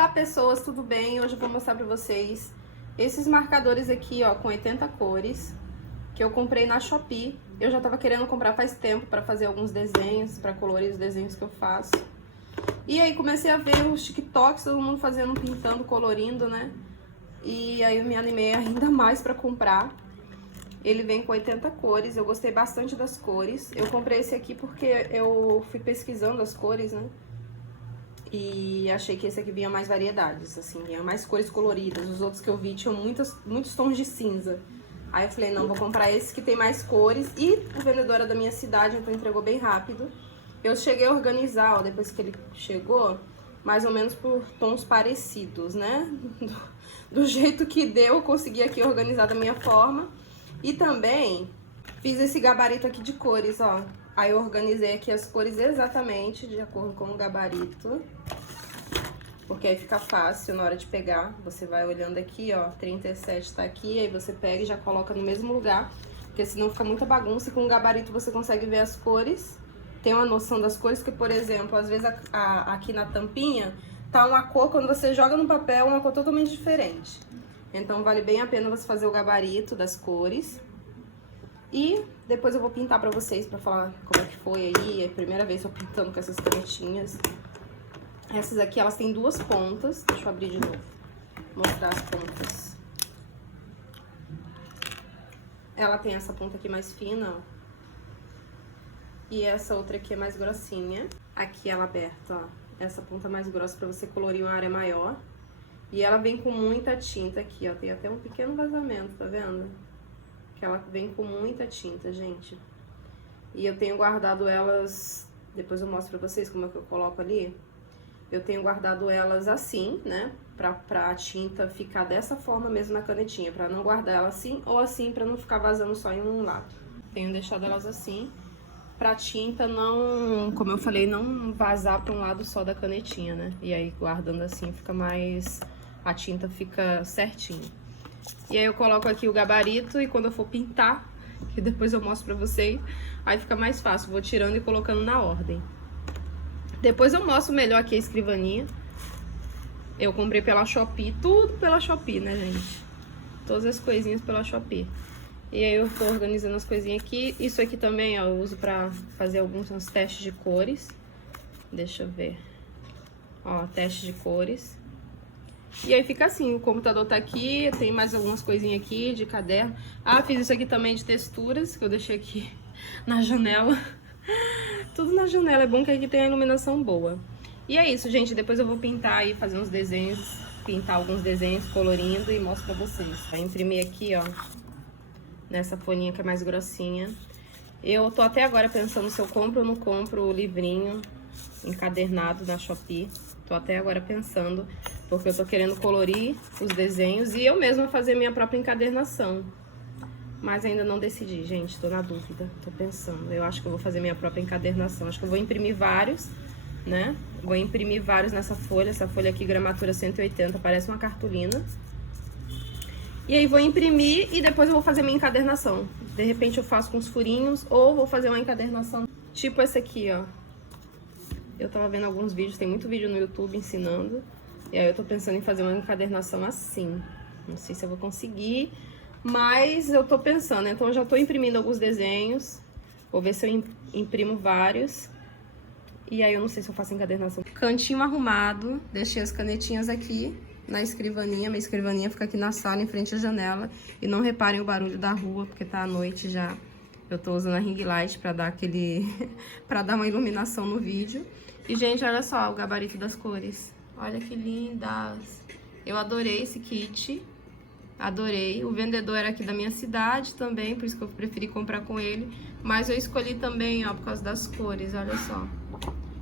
Olá pessoas, tudo bem? Hoje eu vou mostrar pra vocês esses marcadores aqui, ó, com 80 cores, que eu comprei na Shopee. Eu já tava querendo comprar faz tempo pra fazer alguns desenhos, pra colorir os desenhos que eu faço. E aí comecei a ver os TikToks, todo mundo fazendo, pintando, colorindo, né? E aí eu me animei ainda mais pra comprar. Ele vem com 80 cores, eu gostei bastante das cores. Eu comprei esse aqui porque eu fui pesquisando as cores, né? E achei que esse aqui vinha mais variedades, assim, vinha mais cores coloridas. Os outros que eu vi tinham muitos tons de cinza. Aí eu falei, não, vou comprar esse que tem mais cores. E o vendedor era da minha cidade, então entregou bem rápido. Eu cheguei a organizar, ó, depois que ele chegou, mais ou menos por tons parecidos, né? Do jeito que deu, eu consegui aqui organizar da minha forma. E também fiz esse gabarito aqui de cores, ó. Aí eu organizei aqui as cores exatamente de acordo com o gabarito. Porque aí fica fácil na hora de pegar. Você vai olhando aqui, ó, 37 tá aqui, aí você pega e já coloca no mesmo lugar. Porque senão fica muita bagunça e com o gabarito você consegue ver as cores. Tem uma noção das cores que, por exemplo, às vezes aqui na tampinha tá uma cor, quando você joga no papel, uma cor totalmente diferente. Então vale bem a pena você fazer o gabarito das cores. E depois eu vou pintar pra vocês, pra falar como é que foi aí. É a primeira vez eu pintando com essas canetinhas. Essas aqui, elas têm duas pontas. Deixa eu abrir de novo, mostrar as pontas. Ela tem essa ponta aqui mais fina, ó. E essa outra aqui é mais grossinha. Aqui ela aberta, ó. Essa ponta mais grossa pra você colorir uma área maior. E ela vem com muita tinta aqui, ó. Tem até um pequeno vazamento, tá vendo? Que ela vem com muita tinta, gente. E eu tenho guardado elas... Depois eu mostro pra vocês como é que eu coloco ali. Eu tenho guardado elas assim, né? Pra a tinta ficar dessa forma mesmo na canetinha. Pra não guardar ela assim ou assim, pra não ficar vazando só em um lado. Tenho deixado elas assim, pra tinta não... Como eu falei, não vazar pra um lado só da canetinha, né? E aí guardando assim fica mais... A tinta fica certinho. E aí eu coloco aqui o gabarito e quando eu for pintar, que depois eu mostro pra vocês, aí fica mais fácil, vou tirando e colocando na ordem. Depois eu mostro melhor aqui a escrivaninha. Eu comprei pela Shopee, tudo pela Shopee, né, gente? Todas as coisinhas pela Shopee. E aí eu tô organizando as coisinhas aqui. Isso aqui também, ó, eu uso pra fazer alguns testes de cores. Deixa eu ver. Ó, teste de cores. E aí fica assim, o computador tá aqui, tem mais algumas coisinhas aqui de caderno. Ah, fiz isso aqui também de texturas, que eu deixei aqui na janela. Tudo na janela, é bom que aqui tem a iluminação boa. E é isso, gente, depois eu vou pintar aí, fazer uns desenhos, pintar alguns desenhos colorindo e mostro pra vocês. Vai imprimir aqui, ó, nessa folhinha que é mais grossinha. Eu tô até agora pensando se eu compro ou não compro o livrinho encadernado na Shopee. Tô até agora pensando, porque eu tô querendo colorir os desenhos e eu mesma fazer minha própria encadernação. Mas ainda não decidi, gente, tô na dúvida, tô pensando. Eu acho que eu vou fazer minha própria encadernação. Acho que eu vou imprimir vários, né? Vou imprimir vários nessa folha. Essa folha aqui, gramatura 180, parece uma cartolina. E aí vou imprimir e depois eu vou fazer minha encadernação. De repente eu faço com os furinhos ou vou fazer uma encadernação tipo essa aqui, ó. Eu tava vendo alguns vídeos, tem muito vídeo no YouTube ensinando. E aí eu tô pensando em fazer uma encadernação assim. Não sei se eu vou conseguir, mas eu tô pensando. Então eu já tô imprimindo alguns desenhos. Vou ver se eu imprimo vários. E aí eu não sei se eu faço encadernação. Cantinho arrumado, deixei as canetinhas aqui na escrivaninha. Minha escrivaninha fica aqui na sala, em frente à janela. E não reparem o barulho da rua, porque tá à noite já. Eu tô usando a ring light pra dar pra dar uma iluminação no vídeo. E, gente, olha só o gabarito das cores. Olha que lindas. Eu adorei esse kit. Adorei. O vendedor era aqui da minha cidade também, por isso que eu preferi comprar com ele. Mas eu escolhi também, ó, por causa das cores, olha só.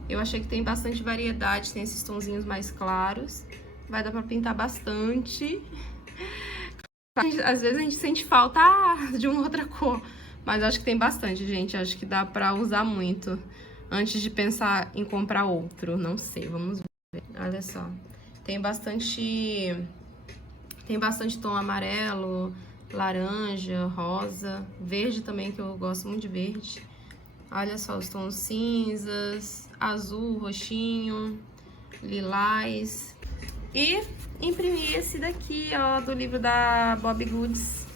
Eu achei que tem bastante variedade, tem esses tonzinhos mais claros. Vai dar pra pintar bastante. Às vezes a gente sente falta de uma outra cor. Mas acho que tem bastante, gente. Acho que dá pra usar muito antes de pensar em comprar outro. Não sei, vamos ver. Olha só. Tem bastante tom amarelo, laranja, rosa, verde também, que eu gosto muito de verde. Olha só os tons cinzas, azul, roxinho, lilás. E imprimi esse daqui, ó, do livro da Bobbie Goods.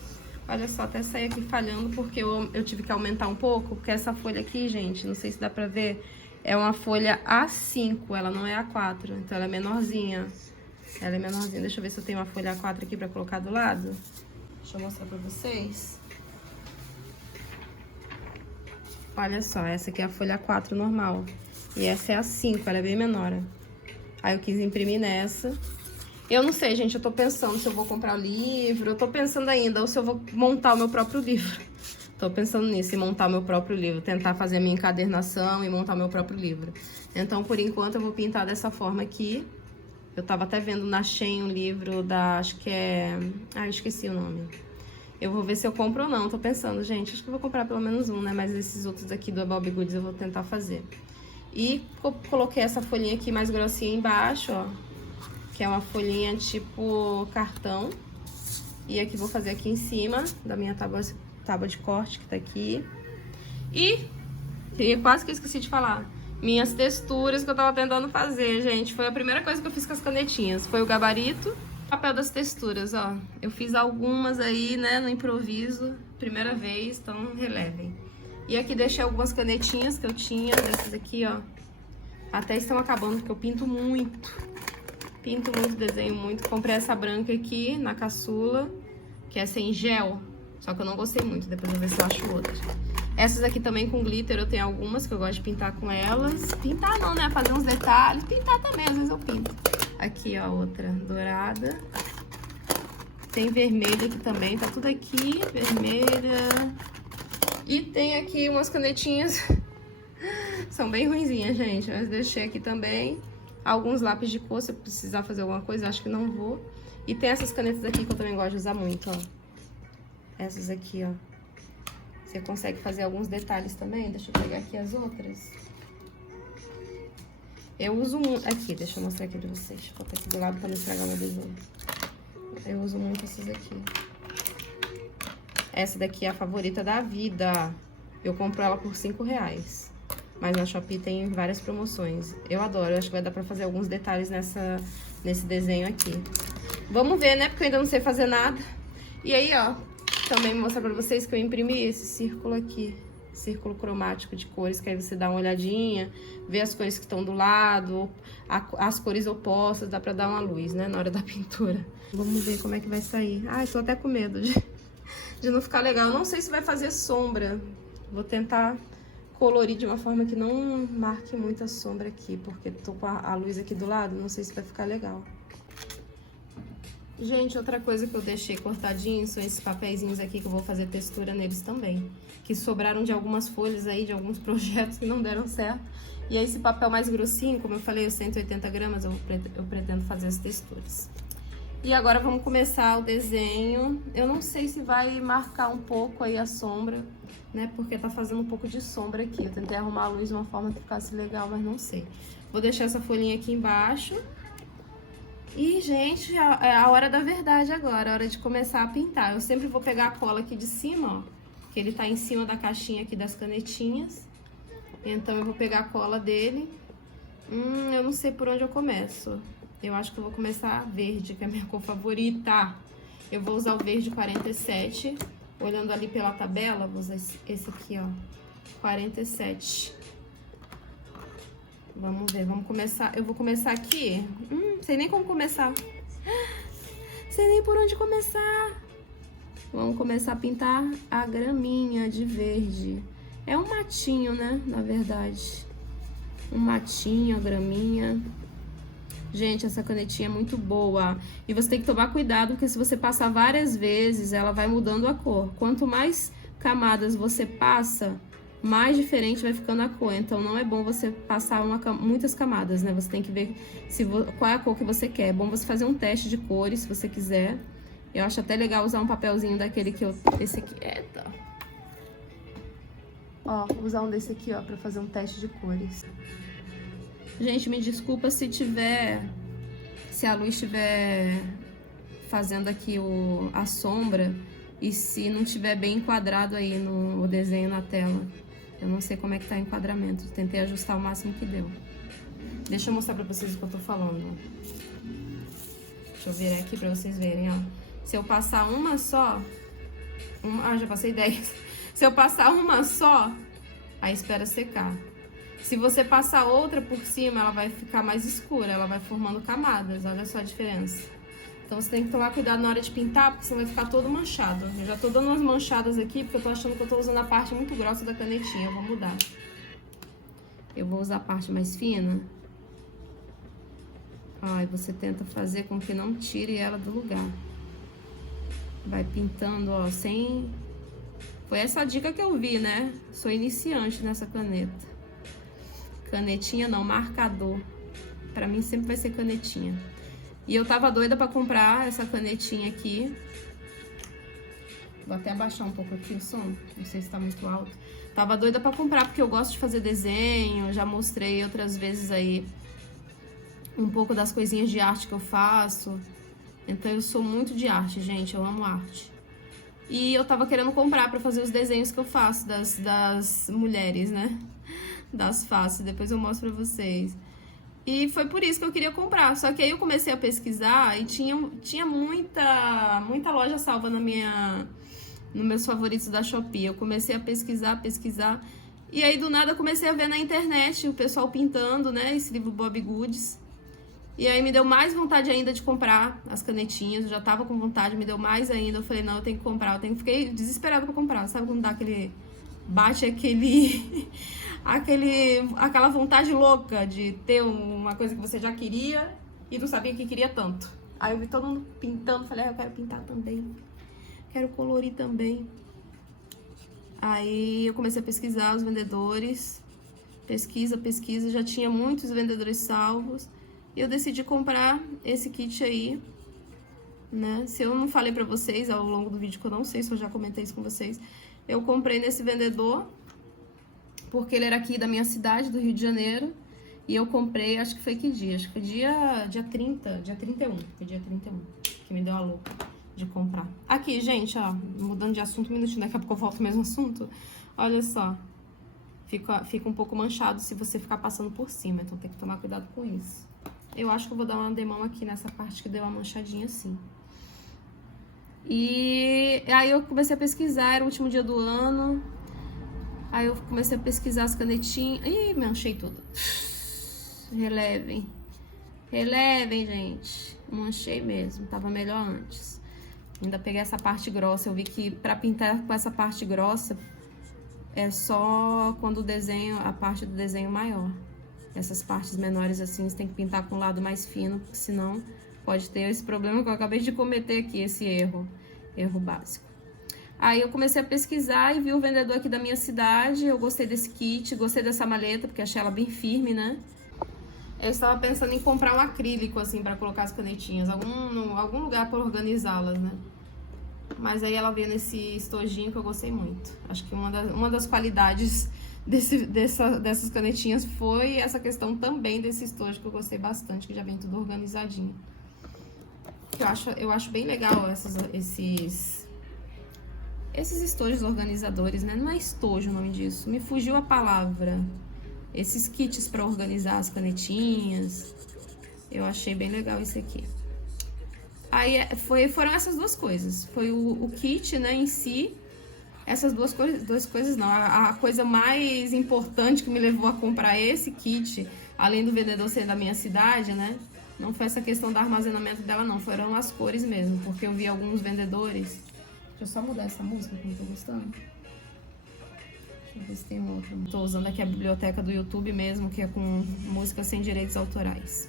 Olha só, até saí aqui falhando porque eu tive que aumentar um pouco, porque essa folha aqui, gente, não sei se dá pra ver, é uma folha A5, ela não é A4, então ela é menorzinha. Ela é menorzinha, deixa eu ver se eu tenho uma folha A4 aqui pra colocar do lado. Deixa eu mostrar pra vocês. Olha só, essa aqui é a folha A4 normal. E essa é a A5, ela é bem menor. Aí eu quis imprimir nessa. Eu não sei, gente, eu tô pensando se eu vou comprar o livro, eu tô pensando ainda, ou se eu vou montar o meu próprio livro. Tô pensando nisso, em montar o meu próprio livro, tentar fazer a minha encadernação e montar o meu próprio livro. Então, por enquanto, eu vou pintar dessa forma aqui. Eu tava até vendo na Shein um livro da, acho que é... Ah, eu esqueci o nome. Eu vou ver se eu compro ou não, tô pensando, gente, acho que eu vou comprar pelo menos um, né? Mas esses outros aqui do Bobbie Goods eu vou tentar fazer. E coloquei essa folhinha aqui mais grossinha embaixo, ó. Que é uma folhinha tipo cartão. E aqui vou fazer aqui em cima da minha tábua de corte que tá aqui. E quase que eu esqueci de falar. Minhas texturas que eu tava tentando fazer, gente. Foi a primeira coisa que eu fiz com as canetinhas. Foi o gabarito, papel das texturas, ó. Eu fiz algumas aí, né, no improviso. Primeira vez, então relevem. E aqui deixei algumas canetinhas que eu tinha, dessas aqui, ó. Até estão acabando, porque eu pinto muito. Pinto muito, desenho muito. Comprei essa branca aqui, na caçula, que é sem gel. Só que eu não gostei muito, depois eu vou ver se eu acho outra. Essas aqui também com glitter, eu tenho algumas que eu gosto de pintar com elas. Pintar não, né? Fazer uns detalhes. Pintar também, às vezes eu pinto. Aqui, ó, outra dourada. Tem vermelha aqui também, tá tudo aqui. Vermelha. E tem aqui umas canetinhas. São bem ruinzinhas, gente, mas deixei aqui também. Alguns lápis de cor, se eu precisar fazer alguma coisa, acho que não vou. E tem essas canetas aqui que eu também gosto de usar muito, ó. Essas aqui, ó. Você consegue fazer alguns detalhes também. Deixa eu pegar aqui as outras. Eu uso muito... Aqui, deixa eu mostrar aqui pra vocês. Deixa eu colocar aqui do lado pra não estragar meu desenho. Eu uso muito essas aqui. Essa daqui é a favorita da vida. Eu compro ela por R$5. Mas na Shopee tem várias promoções. Eu adoro, eu acho que vai dar pra fazer alguns detalhes nesse desenho aqui. Vamos ver, né? Porque eu ainda não sei fazer nada. E aí, ó, também vou mostrar pra vocês que eu imprimi esse círculo aqui. Círculo cromático de cores, que aí você dá uma olhadinha, vê as cores que estão do lado, as cores opostas, dá pra dar uma luz, né? Na hora da pintura. Vamos ver como é que vai sair. Ai, tô até com medo de não ficar legal. Eu não sei se vai fazer sombra. Vou tentar colorir de uma forma que não marque muita sombra aqui, porque tô com a luz aqui do lado, não sei se vai ficar legal. Gente, outra coisa que eu deixei cortadinho são esses papeizinhos aqui que eu vou fazer textura neles também. Que sobraram de algumas folhas aí, de alguns projetos que não deram certo. E aí esse papel mais grossinho, como eu falei, 180 gramas, eu pretendo fazer as texturas. E agora vamos começar o desenho. Eu não sei se vai marcar um pouco aí a sombra, né? Porque tá fazendo um pouco de sombra aqui. Eu tentei arrumar a luz de uma forma que ficasse legal, mas não sei. Vou deixar essa folhinha aqui embaixo. E, gente, é a hora da verdade agora, a hora de começar a pintar. Eu sempre vou pegar a cola aqui de cima, ó, que ele tá em cima da caixinha aqui das canetinhas. Então eu vou pegar a cola dele. Eu não sei por onde eu começo. Eu acho que eu vou começar verde, que é a minha cor favorita. Eu vou usar o verde 47. Olhando ali pela tabela, vou usar esse aqui, ó. 47. Vamos ver, vamos começar. Eu vou começar aqui. Sei nem como começar. Sei nem por onde começar. Vamos começar a pintar a graminha de verde. É um matinho, né? Na verdade. Um matinho, a graminha. Gente, essa canetinha é muito boa. E você tem que tomar cuidado, porque se você passar várias vezes, ela vai mudando a cor. Quanto mais camadas você passa, mais diferente vai ficando a cor. Então, não é bom você passar muitas camadas, né? Você tem que ver qual é a cor que você quer. É bom você fazer um teste de cores, se você quiser. Eu acho até legal usar um papelzinho daquele que eu... Esse aqui... Eita! Ó, usar um desse aqui, ó, pra fazer um teste de cores. Gente, me desculpa se a luz estiver fazendo aqui a sombra e se não estiver bem enquadrado aí no desenho na tela. Eu não sei como é que tá o enquadramento, tentei ajustar o máximo que deu. Deixa eu mostrar pra vocês o que eu tô falando. Deixa eu virar aqui pra vocês verem, ó. Se eu passar uma só... já passei 10. Se eu passar uma só, aí espera secar. Se você passar outra por cima, ela vai ficar mais escura, ela vai formando camadas, olha só a diferença. Então você tem que tomar cuidado na hora de pintar, porque senão vai ficar todo manchado. Eu já tô dando umas manchadas aqui, porque eu tô achando que eu tô usando a parte muito grossa da canetinha, eu vou mudar. Eu vou usar a parte mais fina. Ó, e você tenta fazer com que não tire ela do lugar. Vai pintando, ó, sem... Foi essa dica que eu vi, né? Sou iniciante nessa caneta. Canetinha não, marcador. Pra mim sempre vai ser canetinha. E eu tava doida pra comprar essa canetinha aqui. Vou até abaixar um pouco aqui o som, não sei se tá muito alto. Tava doida pra comprar porque eu gosto de fazer desenho, já mostrei outras vezes aí um pouco das coisinhas de arte que eu faço. Então eu sou muito de arte, gente, eu amo arte. E eu tava querendo comprar pra fazer os desenhos que eu faço das mulheres, né? Das faces, depois eu mostro pra vocês. E foi por isso que eu queria comprar. Só que aí eu comecei a pesquisar e tinha muita loja salva nos meus favoritos da Shopee. Eu comecei a pesquisar. E aí do nada eu comecei a ver na internet o pessoal pintando, né? Esse livro Bobbie Goods. E aí me deu mais vontade ainda de comprar as canetinhas. Eu já tava com vontade, me deu mais ainda. Eu falei, não, eu tenho que comprar. Fiquei desesperada pra comprar. Sabe quando dá aquele... Bate aquela vontade louca de ter uma coisa que você já queria e não sabia que queria tanto. Aí eu vi todo mundo pintando, falei, eu quero pintar também, quero colorir também. Aí eu comecei a pesquisar os vendedores, pesquisa, já tinha muitos vendedores salvos, e eu decidi comprar esse kit aí, né? Se eu não falei pra vocês ao longo do vídeo, que eu não sei se eu já comentei isso com vocês, eu comprei nesse vendedor, porque ele era aqui da minha cidade, do Rio de Janeiro, e eu comprei, acho que foi que dia? Acho que foi dia 31, foi dia 31, que me deu a louca de comprar. Aqui, gente, ó, mudando de assunto um minutinho, daqui a pouco eu volto ao mesmo assunto, olha só, fica um pouco manchado se você ficar passando por cima, então tem que tomar cuidado com isso. Eu acho que eu vou dar uma demão aqui nessa parte que deu uma manchadinha assim. E aí eu comecei a pesquisar, era o último dia do ano. Aí eu comecei a pesquisar as canetinhas. Ih, manchei tudo. Relevem, gente. Manchei mesmo, tava melhor antes. Ainda peguei essa parte grossa. Eu vi que pra pintar com essa parte grossa é só quando o desenho, a parte do desenho maior. Essas partes menores assim, você tem que pintar com o lado mais fino, porque senão pode ter esse problema que eu acabei de cometer aqui, esse erro básico. Aí eu comecei a pesquisar e vi o vendedor aqui da minha cidade, eu gostei desse kit, gostei dessa maleta, porque achei ela bem firme, né? Eu estava pensando em comprar um acrílico, assim, pra colocar as canetinhas, algum lugar pra organizá-las, né? Mas aí ela veio nesse estojinho que eu gostei muito. Acho que uma das qualidades dessas canetinhas foi essa questão também desse estojo, que eu gostei bastante, que já vem tudo organizadinho. Eu acho bem legal esses estojos organizadores, né? Não é estojo o nome disso, me fugiu a palavra. Esses kits para organizar as canetinhas, eu achei bem legal esse aqui. Aí foram essas duas coisas, foi o kit, né, em si. Essas duas coisas não, a coisa mais importante que me levou a comprar esse kit, além do vendedor ser da minha cidade, né, não foi essa questão do armazenamento dela não, foram as cores mesmo, porque eu vi alguns vendedores. Deixa eu só mudar essa música que eu não tô gostando. Deixa eu ver se tem outra. Tô usando aqui a biblioteca do YouTube mesmo, que é com música sem direitos autorais.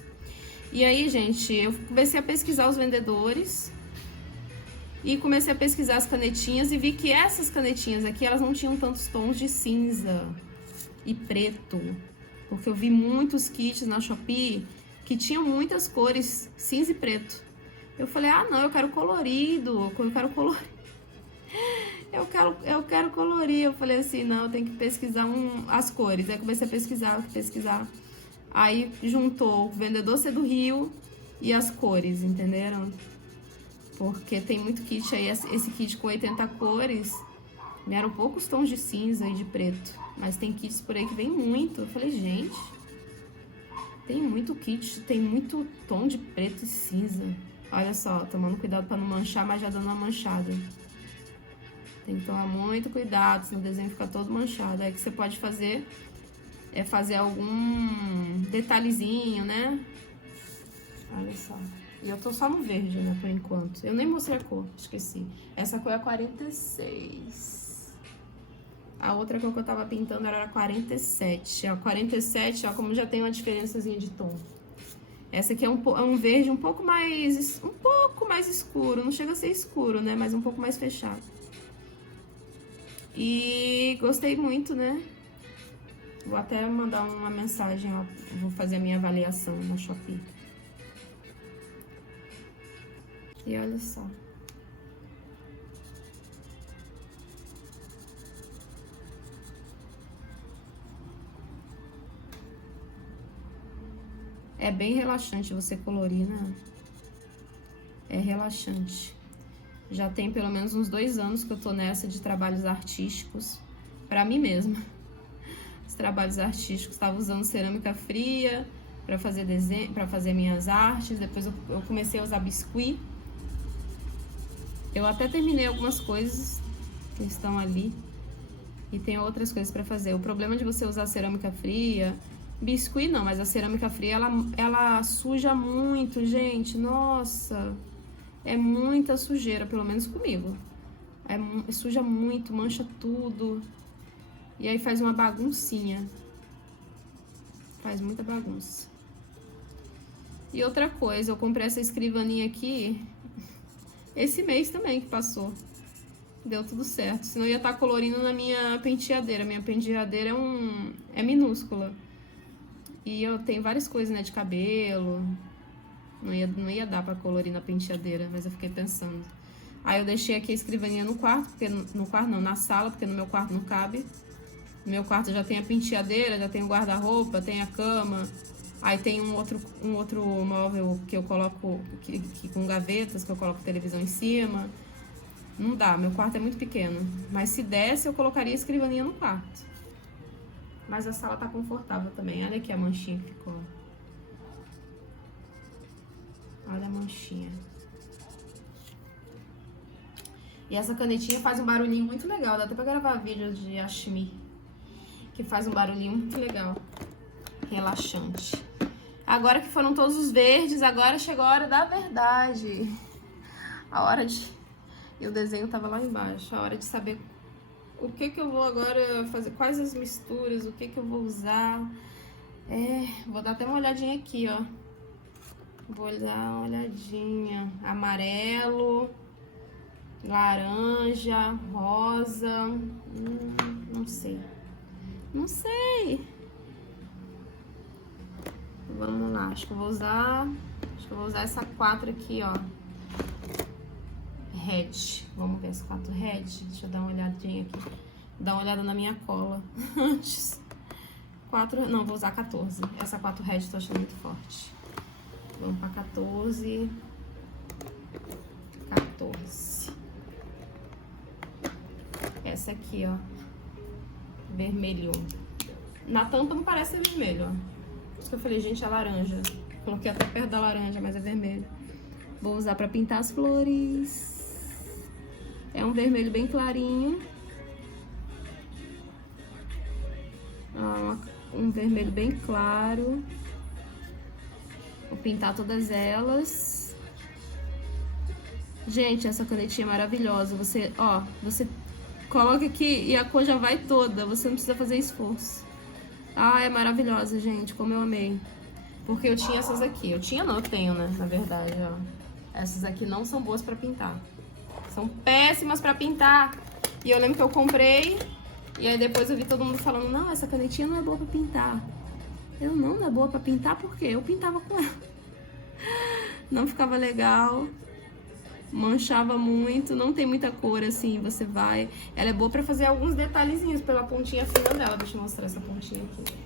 E aí, gente, eu comecei a pesquisar os vendedores e comecei a pesquisar as canetinhas e vi que essas canetinhas aqui, elas não tinham tantos tons de cinza e preto, porque eu vi muitos kits na Shopee que tinham muitas cores cinza e preto. Eu falei, ah, não, eu quero colorido, eu quero colorir. Eu falei assim, não, eu tenho que pesquisar as cores. Aí comecei a pesquisar. Aí juntou o vendedor ser do Rio e as cores, entenderam? Porque tem muito kit aí, esse kit com 80 cores, eram poucos tons de cinza e de preto. Mas tem kits por aí que vem muito. Eu falei, gente, tem muito kit, tem muito tom de preto e cinza. Olha só, tomando cuidado pra não manchar, mas já dando uma manchada. Tem que tomar muito cuidado, senão o desenho fica todo manchado. Aí o que você pode fazer é fazer algum detalhezinho, né? Olha só. E eu tô só no verde, né, por enquanto. Eu nem mostrei a cor, esqueci. Essa cor é a 46. A outra cor que eu tava pintando era a 47. A 47, ó, como já tem uma diferençazinha de tom. Essa aqui é um verde um pouco mais escuro. Não chega a ser escuro, né, mas um pouco mais fechado. E gostei muito, né? Vou até mandar uma mensagem, ó. Vou fazer a minha avaliação na Shopee. E olha só. É bem relaxante você colorir, né? É relaxante. Já tem pelo menos uns 2 anos que eu tô nessa de trabalhos artísticos. Pra mim mesma. Os trabalhos artísticos. Tava usando cerâmica fria pra fazer desenho, para fazer minhas artes. Depois eu comecei a usar biscuit. Eu até terminei algumas coisas que estão ali. E tem outras coisas pra fazer. O problema de você usar cerâmica fria... Biscuit não, mas a cerâmica fria, ela suja muito, gente. Nossa, é muita sujeira, pelo menos comigo. Suja muito, mancha tudo. E aí faz uma baguncinha. Faz muita bagunça. E outra coisa, eu comprei essa escrivaninha aqui esse mês também que passou. Deu tudo certo. Senão eu ia estar colorindo na minha penteadeira. Minha penteadeira é minúscula. E eu tenho várias coisas, né, de cabelo. Não ia dar pra colorir na penteadeira, mas eu fiquei pensando. Aí eu deixei aqui a escrivaninha no quarto, porque no quarto não, na sala, porque no meu quarto não cabe. No meu quarto já tem a penteadeira, já tem o guarda-roupa, tem a cama. Aí tem um outro móvel que eu coloco com gavetas, que eu coloco televisão em cima. Não dá, meu quarto é muito pequeno. Mas se desse, eu colocaria a escrivaninha no quarto. Mas a sala tá confortável também. Olha aqui a manchinha que ficou. Olha a manchinha. E essa canetinha faz um barulhinho muito legal. Dá até pra gravar vídeo de Ashmi. Que faz um barulhinho muito legal. Relaxante. Agora que foram todos os verdes, agora chegou a hora da verdade. A hora de... E o desenho tava lá embaixo. A hora de saber... O que eu vou agora fazer? Quais as misturas? O que eu vou usar? Vou dar até uma olhadinha aqui, ó. Vou dar uma olhadinha. Amarelo, laranja, rosa. Não sei. Não sei. Vamos lá. Acho que eu vou usar essa 4 aqui, ó. Red. Vamos ver esse 4 red. Deixa eu dar uma olhadinha aqui. Dar uma olhada na minha cola antes. 4, não, vou usar 14. Essa 4 red tô achando muito forte. Vamos pra 14. 14. Essa aqui, ó. Vermelho. Na tampa não parece ser vermelho, ó. Por isso que eu falei, gente, é laranja. Coloquei até perto da laranja, mas é vermelho. Vou usar pra pintar as flores. É um vermelho bem clarinho. Um vermelho bem claro. Vou pintar todas elas. Gente, essa canetinha é maravilhosa. Você coloca aqui e a cor já vai toda. Você não precisa fazer esforço. É maravilhosa, gente. Como eu amei. Porque eu tinha essas aqui. Eu tenho, né? Na verdade, ó. Essas aqui não são boas pra pintar. São péssimas pra pintar. E eu lembro que eu comprei. E aí depois eu vi todo mundo falando, não, essa canetinha não é boa pra pintar. Não é boa pra pintar porque eu pintava com ela. Não ficava legal. Manchava muito. Não tem muita cor assim, você vai... Ela é boa pra fazer alguns detalhezinhos pela pontinha fina dela. Deixa eu mostrar essa pontinha aqui.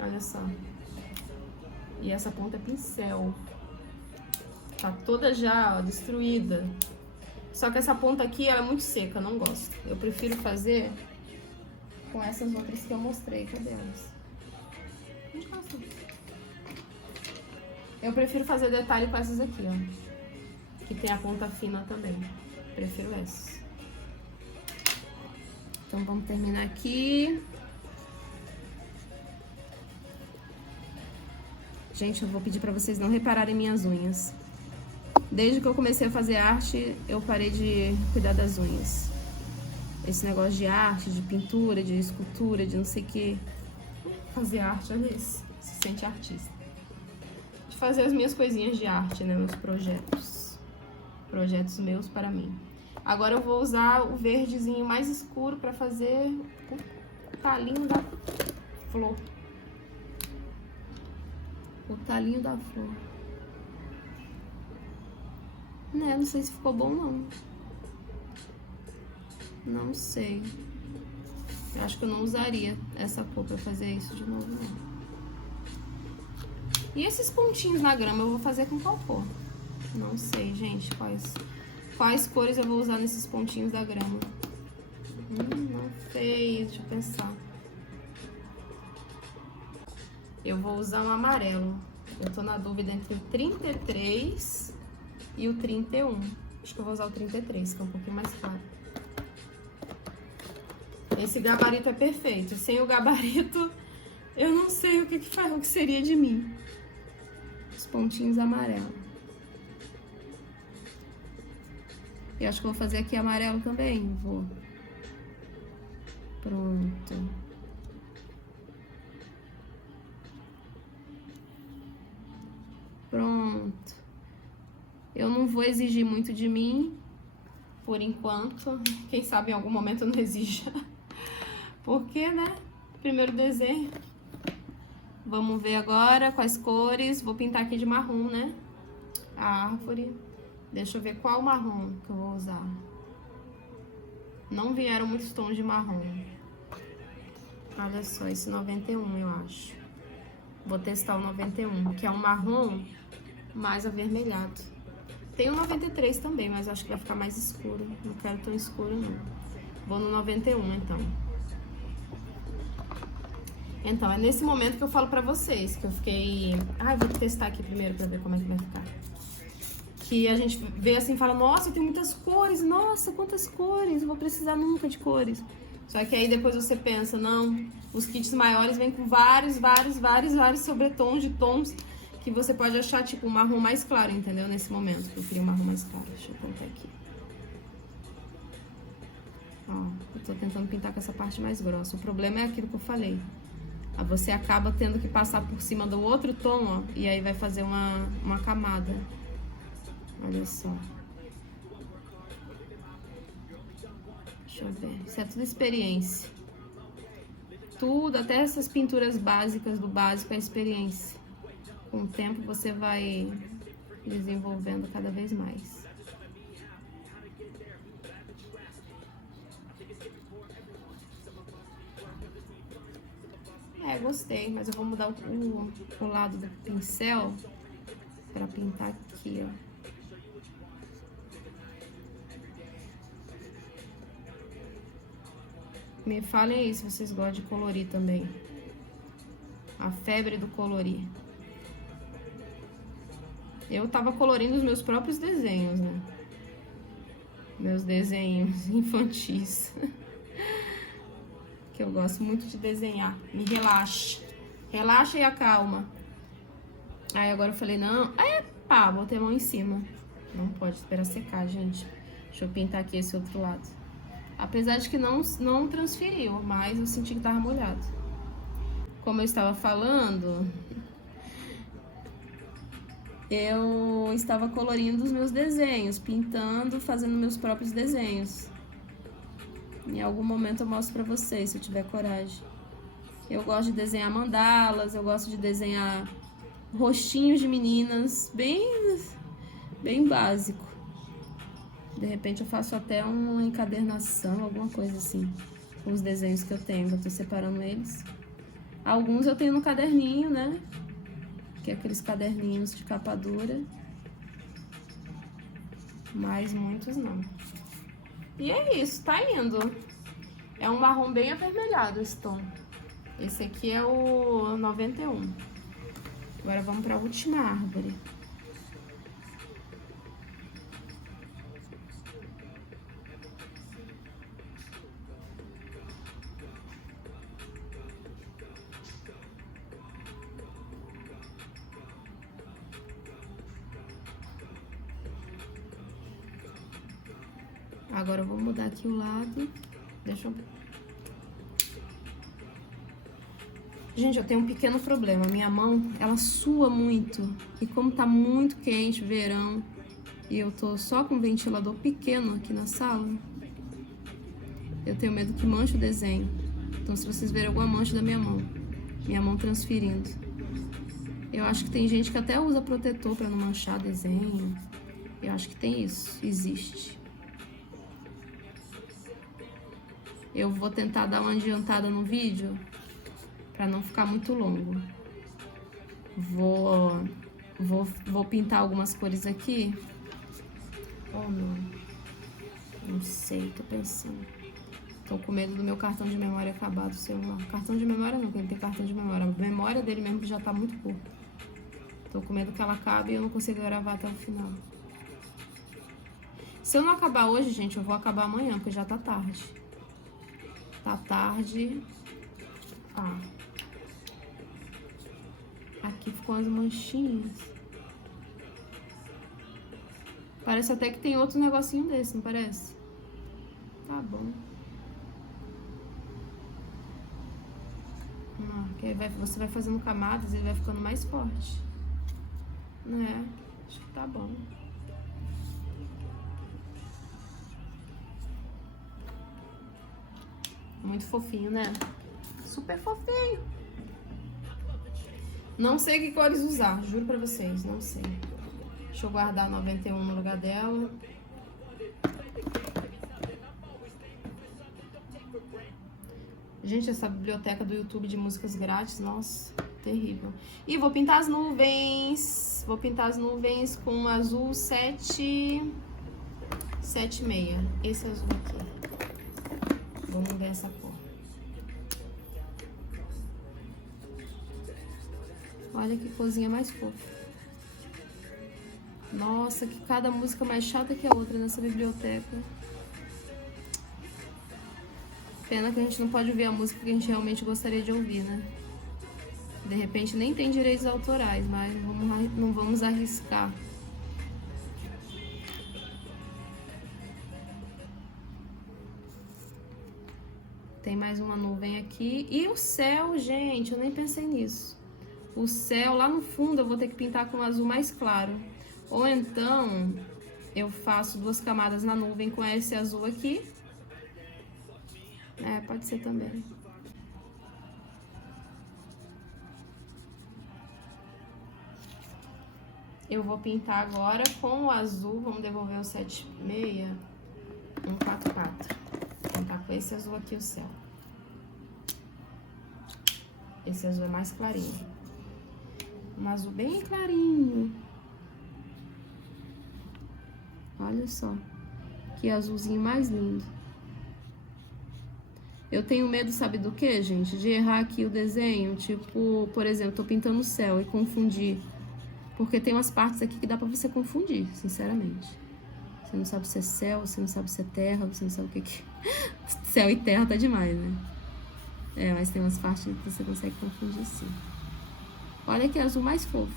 Olha só. E essa ponta é pincel. Tá toda já, ó, destruída. Só que essa ponta aqui, ela é muito seca, não gosto. Eu prefiro fazer com essas outras que eu mostrei. Cadê elas? Onde que elas estão? Eu prefiro fazer detalhe com essas aqui, ó. que tem a ponta fina também. Prefiro essas. Então vamos terminar aqui. Gente, eu vou pedir pra vocês não repararem minhas unhas. Desde que eu comecei a fazer arte, eu parei de cuidar das unhas. Esse negócio de arte, de pintura, de escultura, de não sei o que. Fazer arte, olha isso. Se sente artista. De fazer as minhas coisinhas de arte, né? Meus projetos. Projetos meus para mim. Agora eu vou usar o verdezinho mais escuro pra fazer o talinho da flor. O talinho da flor. Né, não sei se ficou bom, não. Não sei. Eu acho que eu não usaria essa cor pra fazer isso de novo, não. E esses pontinhos na grama eu vou fazer com qual cor? Não sei, gente, quais cores eu vou usar nesses pontinhos da grama. Não sei, deixa eu pensar. Eu vou usar um amarelo. Eu tô na dúvida entre o 33 e o 31. Acho que eu vou usar o 33, que é um pouquinho mais claro. Esse gabarito é perfeito. Sem o gabarito, eu não sei o que seria de mim. Os pontinhos amarelos. Eu acho que eu vou fazer aqui amarelo também. Vou. Pronto. Pronto. Eu não vou exigir muito de mim, por enquanto. Quem sabe em algum momento eu não exija. Porque, né? Primeiro desenho. Vamos ver agora quais cores. Vou pintar aqui de marrom, né? A árvore. Deixa eu ver qual marrom que eu vou usar. Não vieram muitos tons de marrom. Olha só, esse 91, eu acho. Vou testar o 91, que é um marrom mais avermelhado. Tem o 93 também, mas acho que vai ficar mais escuro. Não quero tão escuro, não. Vou no 91, então. Então, é nesse momento que eu falo pra vocês, que eu fiquei... Ah, vou testar aqui primeiro pra ver como é que vai ficar. Que a gente vê assim e fala, nossa, tem muitas cores, nossa, quantas cores, não vou precisar nunca de cores. Só que aí depois você pensa, não, os kits maiores vêm com vários sobretons de tons que você pode achar, tipo, um marrom mais claro, entendeu? Nesse momento, que eu queria um marrom mais claro. Deixa eu contar aqui. Ó, eu tô tentando pintar com essa parte mais grossa. O problema é aquilo que eu falei. Aí você acaba tendo que passar por cima do outro tom, ó, e aí vai fazer uma camada. Olha só. Deixa eu ver. Isso é tudo experiência. Tudo, até essas pinturas básicas do básico é experiência. Com o tempo você vai desenvolvendo cada vez mais. É, gostei, mas eu vou mudar o lado do pincel pra pintar aqui, ó. Me falem aí se vocês gostam de colorir também. A febre do colorir. Eu tava colorindo os meus próprios desenhos, né? Meus desenhos infantis. Que eu gosto muito de desenhar. Me relaxa. Relaxa e acalma. Aí agora eu falei, não. Epa, botei a mão em cima. Não pode esperar secar, gente. Deixa eu pintar aqui esse outro lado. Apesar de que não transferiu, mas eu senti que tava molhado. Como eu estava falando, eu estava colorindo os meus desenhos, pintando, fazendo meus próprios desenhos. Em algum momento eu mostro pra vocês, se eu tiver coragem. Eu gosto de desenhar mandalas, eu gosto de desenhar rostinhos de meninas, bem básico. De repente eu faço até uma encadernação, alguma coisa assim, com os desenhos que eu tenho. Eu tô separando eles. Alguns eu tenho no caderninho, né? Que é aqueles caderninhos de capa dura. Mas muitos não. E é isso, tá indo. É um marrom bem avermelhado esse tom. Esse aqui é o 91. Agora vamos pra última árvore. Agora eu vou mudar aqui o lado. Deixa eu... Gente, eu tenho um pequeno problema. Minha mão, ela sua muito. E como tá muito quente, verão, e eu tô só com um ventilador pequeno aqui na sala, eu tenho medo que manche o desenho. Então, se vocês verem alguma mancha da minha mão transferindo. Eu acho que tem gente que até usa protetor pra não manchar desenho. Eu acho que tem isso, existe. Eu vou tentar dar uma adiantada no vídeo pra não ficar muito longo. Vou pintar algumas cores aqui. Oh, não sei, tô pensando. Tô com medo do meu cartão de memória acabar do celular. Cartão de memória não, porque não tem cartão de memória. A memória dele mesmo que já tá muito curta. Tô com medo que ela acabe e eu não consigo gravar até o final. Se eu não acabar hoje, gente, eu vou acabar amanhã, porque já tá tarde. Tá tarde. Ah. Aqui ficou as manchinhas. Parece até que tem outro negocinho desse, não parece? Tá bom. Que aí você vai fazendo camadas e ele vai ficando mais forte. Né? Acho que tá bom. Muito fofinho, né? Super fofinho. Não sei que cores usar, juro pra vocês, não sei. Deixa eu guardar a 91 no lugar dela. Gente, essa biblioteca do YouTube de músicas grátis, nossa, terrível. E vou pintar as nuvens. Vou pintar as nuvens com azul 76. Esse azul aqui. Vamos ver essa cor. Olha que cozinha mais fofa. Nossa, que cada música mais chata que a outra nessa biblioteca. Pena que a gente não pode ouvir a música que a gente realmente gostaria de ouvir, né? De repente nem tem direitos autorais, mas não vamos arriscar. Tem mais uma nuvem aqui. E o céu, gente, eu nem pensei nisso. O céu, lá no fundo, eu vou ter que pintar com um azul mais claro. Ou então, eu faço 2 camadas na nuvem com esse azul aqui. É, pode ser também. Eu vou pintar agora com o azul. Vamos devolver o 76. 144. Vou pintar com esse azul aqui o céu. Esse azul é mais clarinho. Um azul bem clarinho. Olha só. Que azulzinho mais lindo. Eu tenho medo, sabe do que, gente? De errar aqui o desenho. Tipo, por exemplo, tô pintando o céu e confundir. Porque tem umas partes aqui que dá pra você confundir, sinceramente. Você não sabe se é céu, você não sabe se é terra, você não sabe o que que... Céu e terra tá demais, né? É, mas tem umas partes que você consegue confundir sim. Olha que azul mais fofo.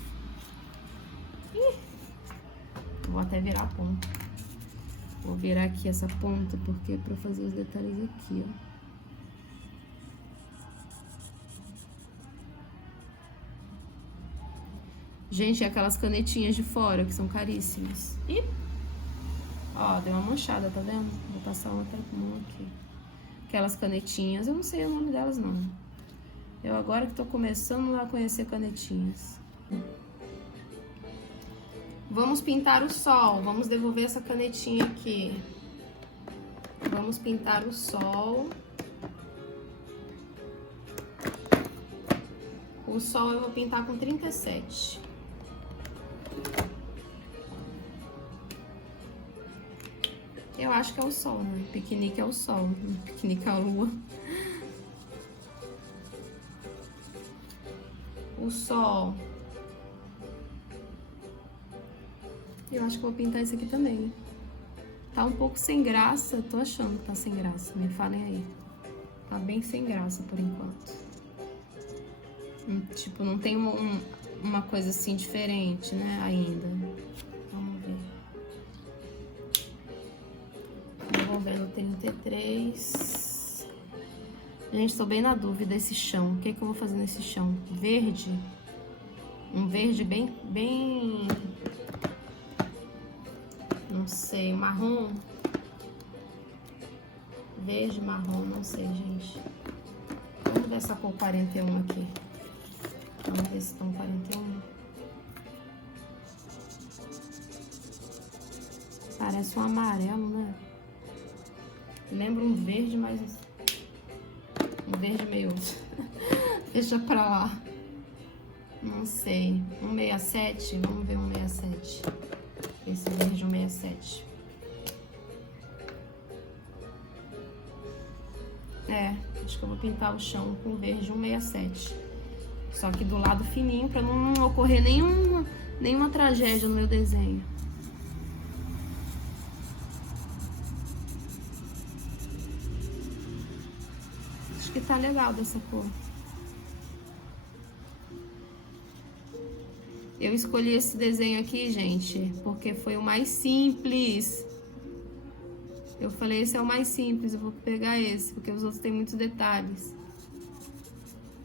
Ih. Vou até virar a ponta. Vou virar aqui essa ponta, porque é pra fazer os detalhes aqui, ó. Gente, aquelas canetinhas de fora, que são caríssimas. Ih! Ó, deu uma manchada, tá vendo? Vou passar outra mão aqui. Aquelas canetinhas, eu não sei o nome delas, não. Eu agora que tô começando a conhecer canetinhas. Vamos pintar o sol. Vamos devolver essa canetinha aqui. Vamos pintar o sol. O sol eu vou pintar com 37. Eu acho que é o sol, né? Piquenique é o sol. Piquenique é a lua. O sol. Eu acho que vou pintar esse aqui também. Tá um pouco sem graça. Tô achando que tá sem graça. Me falem aí. Tá bem sem graça por enquanto. Tipo, não tem uma coisa assim diferente, né? Ainda. Vamos ver. envolvendo 33. Gente, tô bem na dúvida esse chão. O que que eu vou fazer nesse chão? Verde. Um verde bem... Não sei, marrom. Verde, marrom, não sei, gente. Vamos ver essa cor 41 aqui. Vamos ver se estão 41. Parece um amarelo, né? Lembra um verde, mas... Um verde meio... Deixa pra lá. Não sei. 167? Vamos ver 167. Esse verde 167. É, acho que eu vou pintar o chão com verde 167. Só que do lado fininho, pra não ocorrer nenhuma tragédia no meu desenho. Acho que tá legal dessa cor. Eu escolhi esse desenho aqui, gente, porque foi o mais simples. Eu falei, esse é o mais simples, eu vou pegar esse, porque os outros têm muitos detalhes.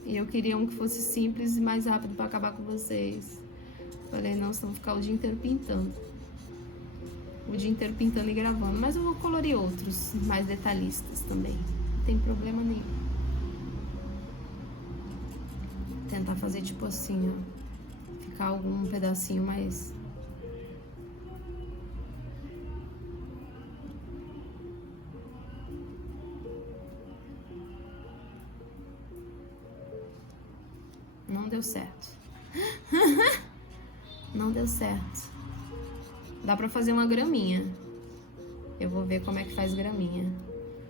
E eu queria um que fosse simples e mais rápido pra acabar com vocês. Falei, não, senão eu vou ficar o dia inteiro pintando. O dia inteiro pintando e gravando. Mas eu vou colorir outros, mais detalhistas também. Não tem problema nenhum. Tentar fazer tipo assim, ó. Ficar algum pedacinho mais... Não deu certo. Não deu certo. Dá pra fazer uma graminha. Eu vou ver como é que faz graminha.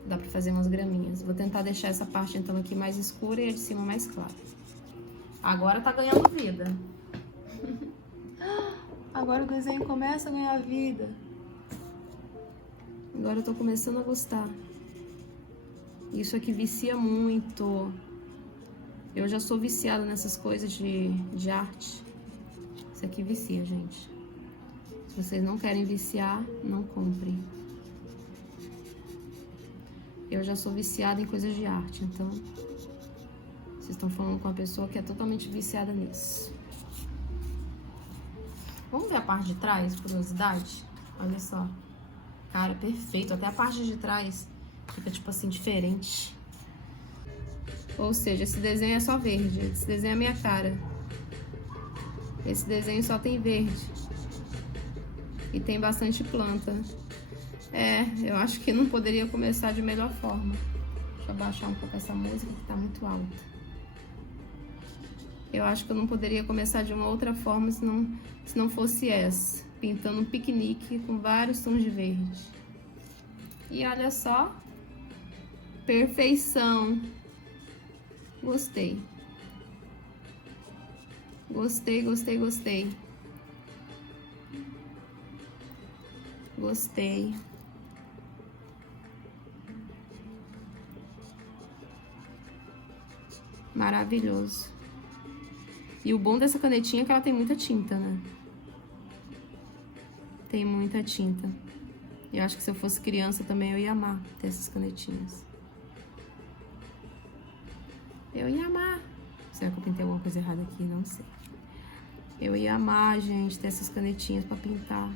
Dá pra fazer umas graminhas. Vou tentar deixar essa parte então aqui mais escura e a de cima mais clara. Agora tá ganhando vida. Agora o desenho começa a ganhar vida. Agora eu tô começando a gostar. Isso aqui vicia muito. Eu já sou viciada nessas coisas de arte. Isso aqui vicia, gente. Se vocês não querem viciar, não comprem. Eu já sou viciada em coisas de arte, então... Vocês estão falando com uma pessoa que é totalmente viciada nisso. Vamos ver a parte de trás, curiosidade? Olha só. Cara, perfeito. Até a parte de trás fica, tipo assim, diferente. Ou seja, esse desenho é só verde. Esse desenho é a minha cara. Esse desenho só tem verde. E tem bastante planta. É, eu acho que não poderia começar de melhor forma. Deixa eu abaixar um pouco essa música que tá muito alta. Eu acho que eu não poderia começar de uma outra forma se não fosse essa. Pintando um piquenique com vários tons de verde. E olha só. Perfeição. Gostei. Gostei, gostei, gostei. Gostei. Maravilhoso. E o bom dessa canetinha é que ela tem muita tinta, né? Tem muita tinta. Eu acho que se eu fosse criança também eu ia amar ter essas canetinhas. Eu ia amar. Será que eu pintei alguma coisa errada aqui? Não sei. Eu ia amar, gente, ter essas canetinhas pra pintar.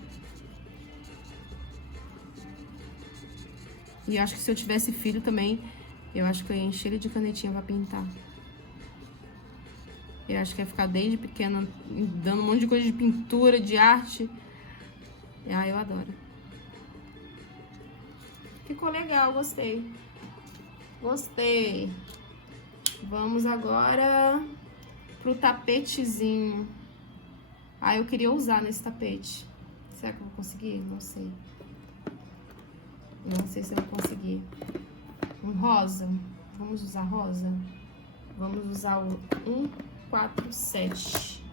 E eu acho que se eu tivesse filho também, eu acho que eu ia encher ele de canetinha pra pintar. Eu acho que ia ficar desde pequena dando um monte de coisa de pintura, de arte. Ah, eu adoro. Ficou legal, gostei. Gostei. Vamos agora pro tapetezinho. Ah, eu queria usar nesse tapete. Será que eu vou conseguir? Não sei. Não sei se eu vou conseguir. Um rosa. Vamos usar rosa? Vamos usar o 147.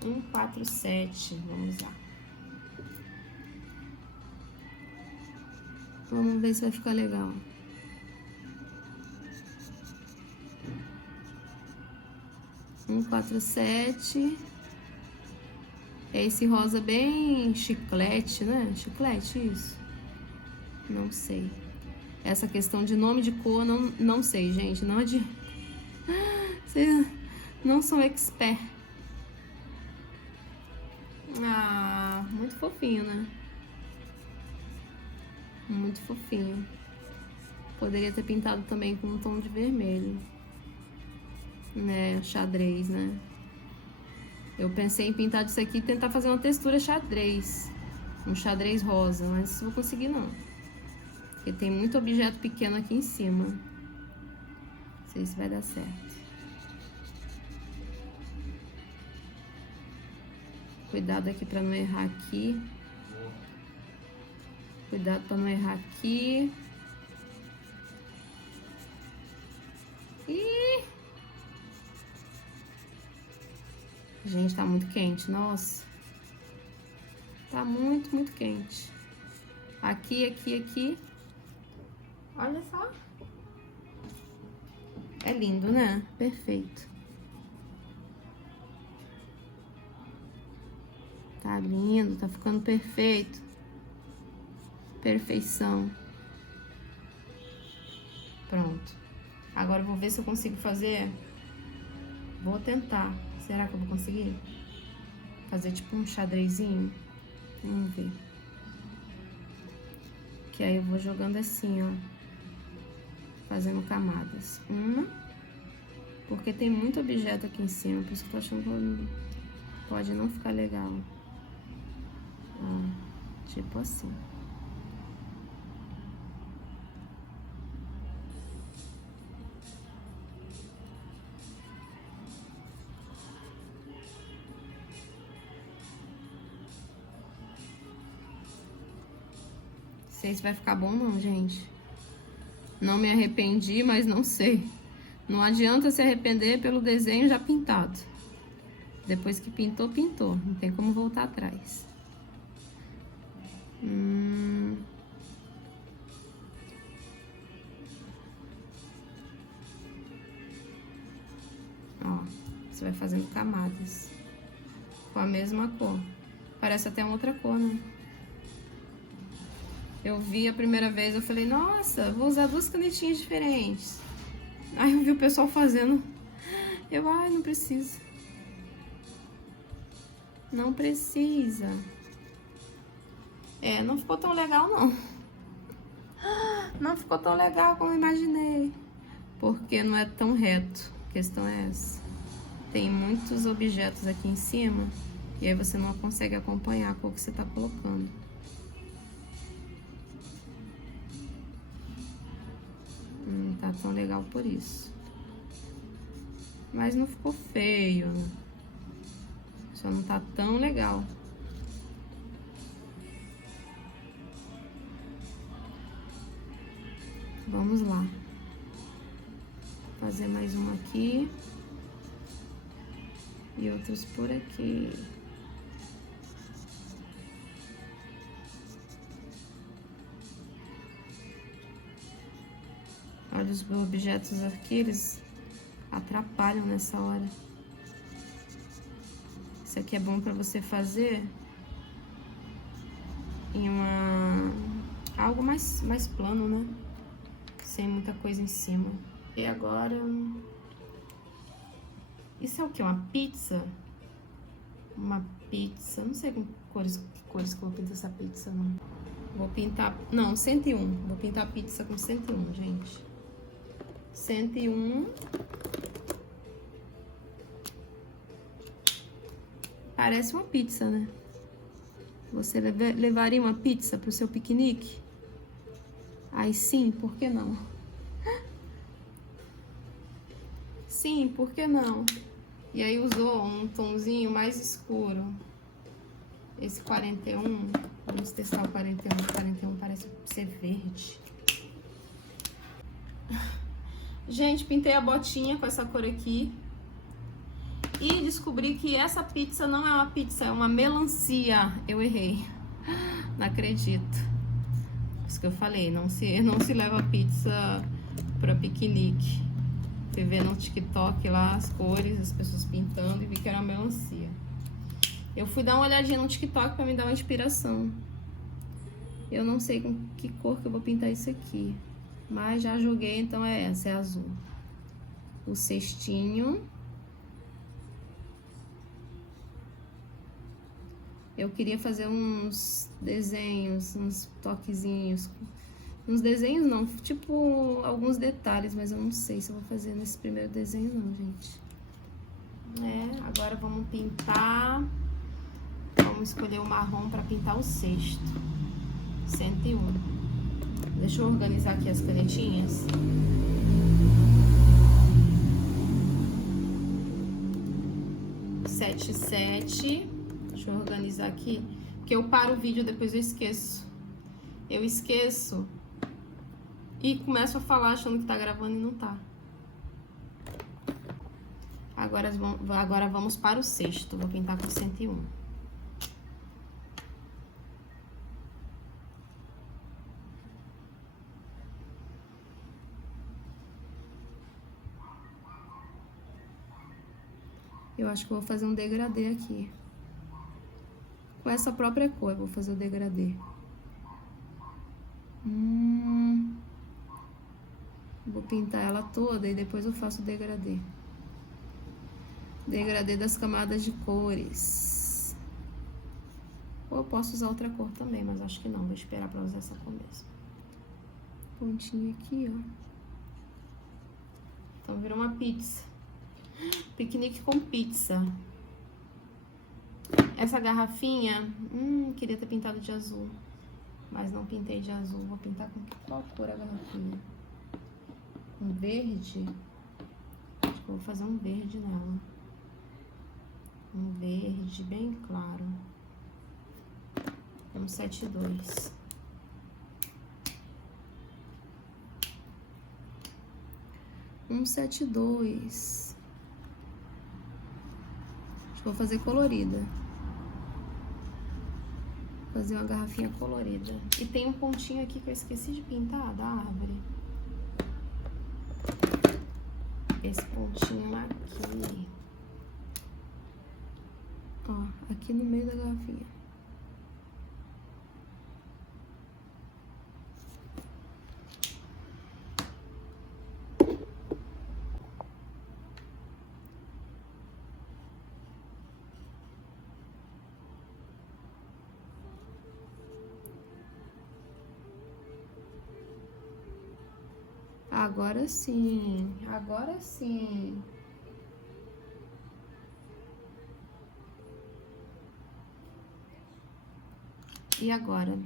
147. Vamos usar. Vamos ver se vai ficar legal. Um 47. É esse rosa bem chiclete, né? Chiclete, isso. Não sei. Essa questão de nome de cor, não sei, gente. Não adianta. Vocês não são expert. Ah, muito fofinho, né? Muito fofinho. Poderia ter pintado também com um tom de vermelho. Né, xadrez, né? Eu pensei em pintar disso aqui e tentar fazer uma textura xadrez. Um xadrez rosa, mas não vou conseguir não. Porque tem muito objeto pequeno aqui em cima. Não sei se vai dar certo. Cuidado aqui pra não errar aqui. Cuidado pra não errar aqui. Ih! Gente, tá muito quente, nossa. Tá muito, muito quente. Aqui, aqui, aqui. Olha só. É lindo, né? Perfeito. Tá lindo, tá ficando perfeito. Perfeição. Pronto. Agora eu vou ver se eu consigo fazer. Vou tentar. Será que eu vou conseguir? Fazer tipo um xadrezinho? Vamos ver. Que aí eu vou jogando assim, ó. Fazendo camadas. Uma. Porque tem muito objeto aqui em cima. Por isso que eu tô achando que pode não ficar legal. Ó, tipo assim. Não sei se vai ficar bom não, gente. Não me arrependi, mas não sei. Não adianta se arrepender pelo desenho já pintado. Depois que pintou, pintou. Não tem como voltar atrás. Ó, você vai fazendo camadas. Com a mesma cor. Parece até uma outra cor, né? Eu vi a primeira vez, eu falei, nossa, vou usar duas canetinhas diferentes. Aí eu vi o pessoal fazendo. Ai, não precisa. Não precisa. É, não ficou tão legal, não. Não ficou tão legal como eu imaginei. Porque não é tão reto. A questão é essa. Tem muitos objetos aqui em cima. E aí você não consegue acompanhar a cor que você tá colocando. Não tá tão legal por isso. Mas não ficou feio, né? Só não tá tão legal. Vamos lá. Fazer mais uma aqui. E outros por aqui. Olha, os objetos aqui, eles atrapalham nessa hora. Isso aqui é bom pra você fazer em algo mais plano, né? Sem muita coisa em cima. E agora... Isso é o que? Uma pizza? Uma pizza... Não sei com que cores que eu vou pintar essa pizza, não. Vou pintar... Não, 101. Vou pintar a pizza com 101, gente. 101. Parece uma pizza, né? Você levaria uma pizza pro seu piquenique? Aí sim, por que não? Sim, por que não? E aí usou um tomzinho mais escuro. Esse 41. Vamos testar o 41. O 41 parece ser verde. Gente, pintei a botinha com essa cor aqui. E descobri que essa pizza não é uma pizza, é uma melancia. Eu errei. Não acredito. Isso que eu falei, não se leva pizza pra piquenique. Fui ver no TikTok lá as cores, as pessoas pintando e vi que era uma melancia. Eu fui dar uma olhadinha no TikTok pra me dar uma inspiração. Eu não sei com que cor que eu vou pintar isso aqui. Mas já joguei, então é essa, é azul. O cestinho. Eu queria fazer uns desenhos, uns toquezinhos. Uns desenhos não, tipo alguns detalhes, mas eu não sei se eu vou fazer nesse primeiro desenho não, gente. Agora vamos pintar. Vamos escolher o marrom para pintar o cesto. 101. Deixa eu organizar aqui as canetinhas. (7,7). Deixa eu organizar aqui, porque eu paro o vídeo, depois eu esqueço. Eu esqueço e começo a falar achando que tá gravando e não tá. Agora vamos para o cesto. Vou pintar com 101. Eu acho que eu vou fazer um degradê aqui. Com essa própria cor eu vou fazer o degradê. Vou pintar ela toda e depois eu faço o degradê. Degradê das camadas de cores. Ou eu posso usar outra cor também, mas acho que não. Vou esperar pra usar essa cor mesmo. Pontinho aqui, ó. Então virou uma pizza. Piquenique com pizza. Essa garrafinha, queria ter pintado de azul. Mas não pintei de azul. Vou pintar com qual cor a garrafinha? Um verde? Acho que eu vou fazer um verde nela. Um verde bem claro. Um 7,2. Um 7,2. Acho que vou fazer colorida. Fazer uma garrafinha colorida. E tem um pontinho aqui que eu esqueci de pintar, da árvore. Esse pontinho aqui. Ó, aqui no meio da garrafinha. Agora sim, agora sim. E agora?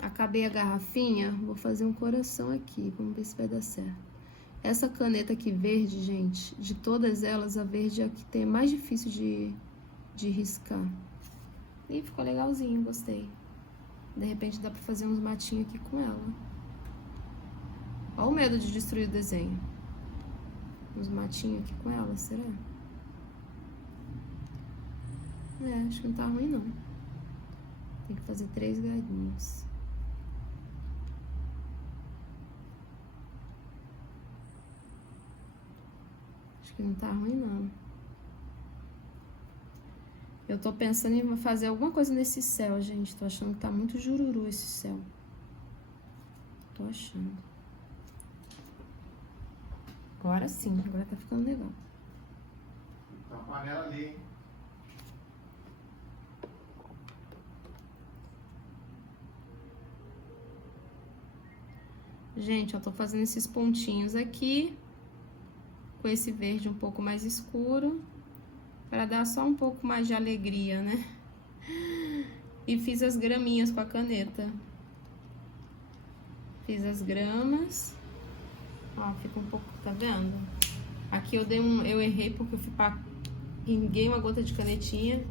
Acabei a garrafinha, vou fazer um coração aqui, vamos ver se vai dar certo. Essa caneta aqui verde, gente, de todas elas, a verde é a que tem mais difícil de riscar. E ficou legalzinho, gostei. De repente dá pra fazer uns matinhos aqui com ela. Olha o medo de destruir o desenho. Uns matinhos aqui com ela, será? Acho que não tá ruim, não. Tem que fazer 3 galhinhos. Acho que não tá ruim, não. Eu tô pensando em fazer alguma coisa nesse céu, gente. Tô achando que tá muito jururu esse céu. Tô achando. Agora sim, agora tá ficando legal. Tá a panela ali, hein? Gente, eu tô fazendo esses pontinhos aqui. Com esse verde um pouco mais escuro. Pra dar só um pouco mais de alegria, né? E fiz as graminhas com a caneta. Fiz as gramas. Ó, fica um pouco, tá vendo? Aqui eu errei porque eu pinguei uma gota de canetinha.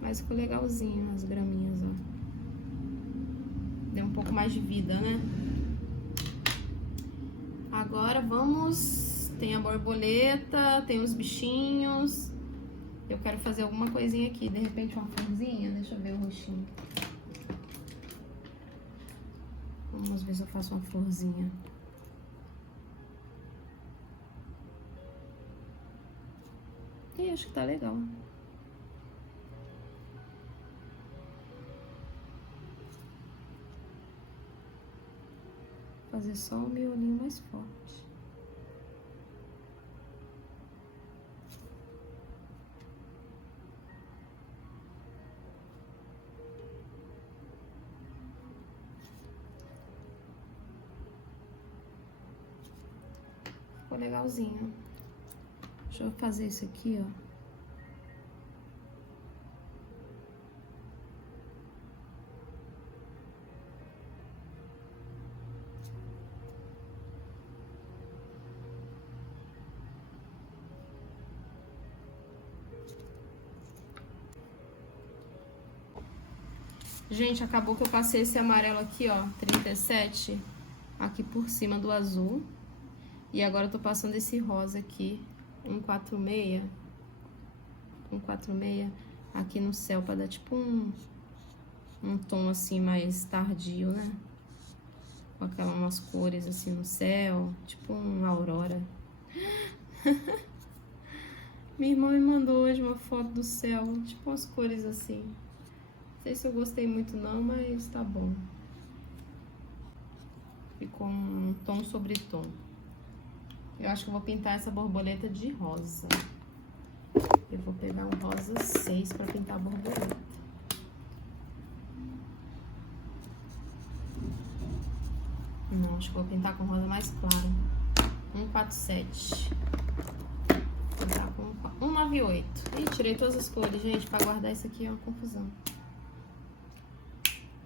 Mas ficou legalzinho as graminhas, ó. Deu um pouco mais de vida, né? Agora vamos... Tem a borboleta, tem os bichinhos. Eu quero fazer alguma coisinha aqui. De repente uma florzinha. Deixa eu ver o rostinho. Vamos ver se eu faço uma florzinha. E acho que tá legal. Fazer só o miolinho mais forte. Ficou legalzinho. Deixa eu fazer isso aqui, ó. Gente, acabou que eu passei esse amarelo aqui, ó, 37, aqui por cima do azul. E agora eu tô passando esse rosa aqui, 146, aqui no céu, pra dar tipo um tom assim mais tardio, né? Com aquelas umas cores assim no céu, tipo uma aurora. Minha irmã me mandou hoje uma foto do céu, tipo umas cores assim. Não sei se eu gostei muito não, mas tá bom. Ficou um tom sobre tom. Eu acho que eu vou pintar essa borboleta de rosa. Eu vou pegar um rosa 6 pra pintar a borboleta. Não, acho que eu vou pintar com rosa mais clara. 147. Vou pintar com 198. Ih, tirei todas as cores, gente. Pra guardar isso aqui é uma confusão.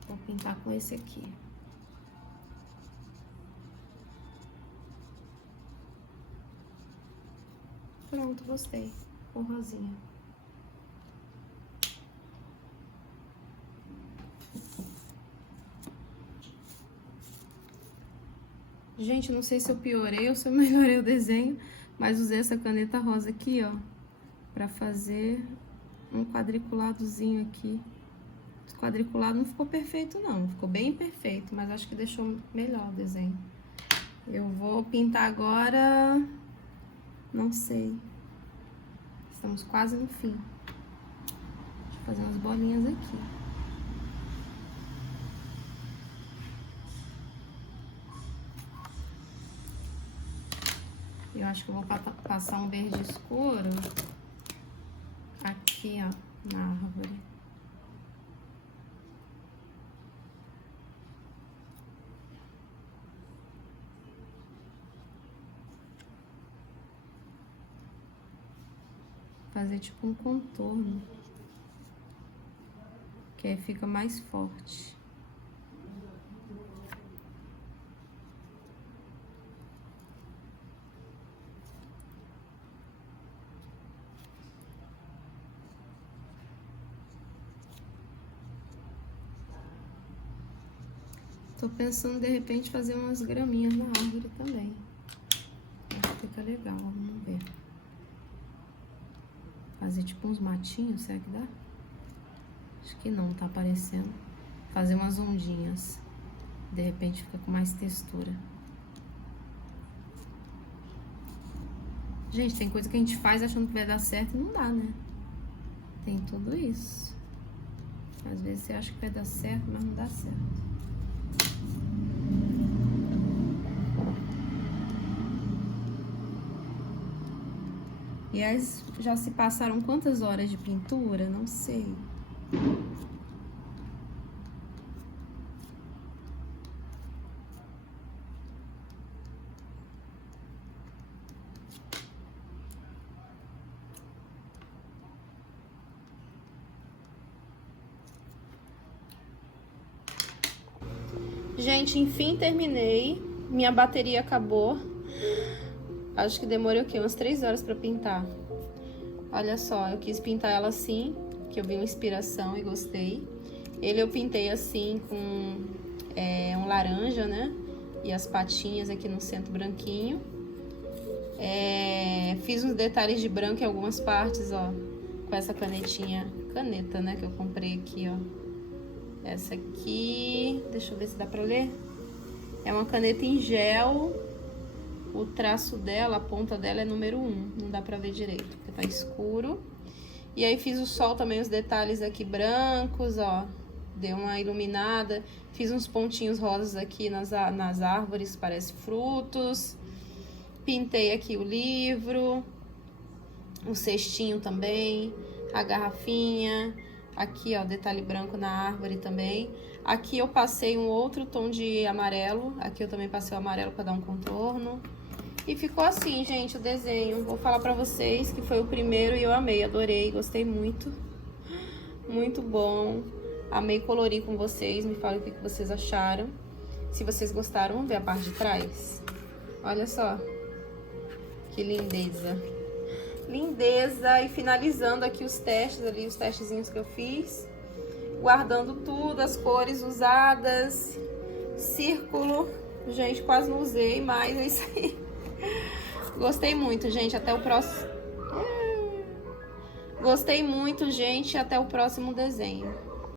Vou pintar com esse aqui. Pronto, gostei. Com rosinha. Gente, não sei se eu piorei ou se eu melhorei o desenho, mas usei essa caneta rosa aqui, ó, pra fazer um quadriculadozinho aqui. Esse quadriculado não ficou perfeito, não. Ficou bem perfeito, mas acho que deixou melhor o desenho. Eu vou pintar agora... Não sei. Estamos quase no fim. Deixa eu fazer umas bolinhas aqui. Eu acho que eu vou passar um verde escuro aqui, ó, na árvore. Fazer tipo um contorno, que aí fica mais forte. Tô pensando de repente fazer umas graminhas na árvore também. Acho que fica legal, vamos ver. Fazer tipo uns matinhos, será que dá? Acho que não, tá aparecendo. Fazer umas ondinhas. De repente fica com mais textura. Gente, tem coisa que a gente faz achando que vai dar certo e não dá, né? Tem tudo isso. Às vezes você acha que vai dar certo, mas não dá certo. E aí, já se passaram quantas horas de pintura? Não sei. Gente, enfim terminei. Minha bateria acabou. Acho que demorou o quê? Umas 3 horas pra pintar. Olha só, eu quis pintar ela assim, que eu vi uma inspiração e gostei. Ele eu pintei assim com um laranja, né? E as patinhas aqui no centro branquinho. Fiz uns detalhes de branco em algumas partes, ó. Com essa caneta, né? Que eu comprei aqui, ó. Essa aqui, deixa eu ver se dá pra ler. É uma caneta em gel. O traço dela, a ponta dela é número 1. Não dá pra ver direito, porque tá escuro. E aí fiz o sol também, os detalhes aqui brancos, ó. Deu uma iluminada. Fiz uns pontinhos rosas aqui nas árvores, parece frutos. Pintei aqui o livro. O cestinho também. A garrafinha. Aqui, ó, detalhe branco na árvore também. Aqui eu passei um outro tom de amarelo. Aqui eu também passei o amarelo pra dar um contorno. E ficou assim, gente, o desenho. Vou falar pra vocês que foi o primeiro e eu amei, adorei, gostei muito. Muito bom. Amei colorir com vocês, me falem o que vocês acharam. Se vocês gostaram, vamos ver a parte de trás. Olha só. Que lindeza. Lindeza. E finalizando aqui os testes ali, os testezinhos que eu fiz. Guardando tudo, as cores usadas. Círculo. Gente, quase não usei, mas é isso aí. Gostei muito, gente. Até o próximo. Gostei muito, gente. Até o próximo desenho.